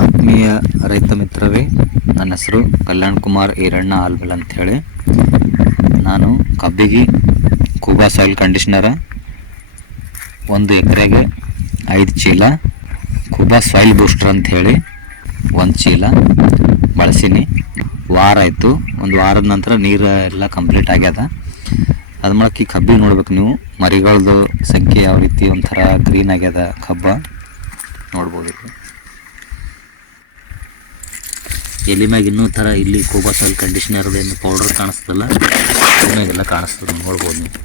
ಆತ್ಮೀಯ ರೈತ ಮಿತ್ರರೇ, ನನ್ನ ಹೆಸರು ಕಲ್ಯಾಣ್ ಕುಮಾರ್ ಈರಣ್ಣ ಆಲ್ಬಲ್ ಅಂಥೇಳಿ. ನಾನು ಕಬ್ಬಿಗೆ ಕೂಬಾ ಸಾಯಿಲ್ ಕಂಡೀಷ್ನರ 1 ಎಕರೆಗೆ 5 ಚೀಲ, ಕೂಬಾ ಸಾಯಿಲ್ ಬೂಸ್ಟರ್ ಅಂಥೇಳಿ 1 ಚೀಲ ಬಳಸೀನಿ. ವಾರ ಆಯಿತು. ಒಂದು ವಾರದ ನಂತರ ನೀರು ಎಲ್ಲ ಕಂಪ್ಲೀಟ್ ಆಗ್ಯದ. ಅದು ಮಾಡಕ್ಕೆ ಈ ಕಬ್ಬಿಗೆ ನೋಡ್ಬೇಕು ನೀವು, ಮರಿಗಳದ್ದು ಸಂಖ್ಯೆ ಯಾವ ರೀತಿ ಒಂಥರ ಗ್ರೀನ್ ಆಗ್ಯದ. ಕಬ್ಬ ನೋಡ್ಬೋದು. ಎಲೆ ಮ್ಯಾಗ ಇನ್ನೂ ಥರ ಇಲ್ಲಿ ಕೂಬಾ ಸಾಯಿಲ್ ಕಂಡೀಷ್ನರ್ದು ಏನು ಪೌಡರ್ ಕಾಣಿಸ್ತಲ್ಲ, ಮ್ಯಾಗೆಲ್ಲ ಕಾಣಿಸ್ತದೆ, ನೋಡ್ಬೋದು ನೀವು.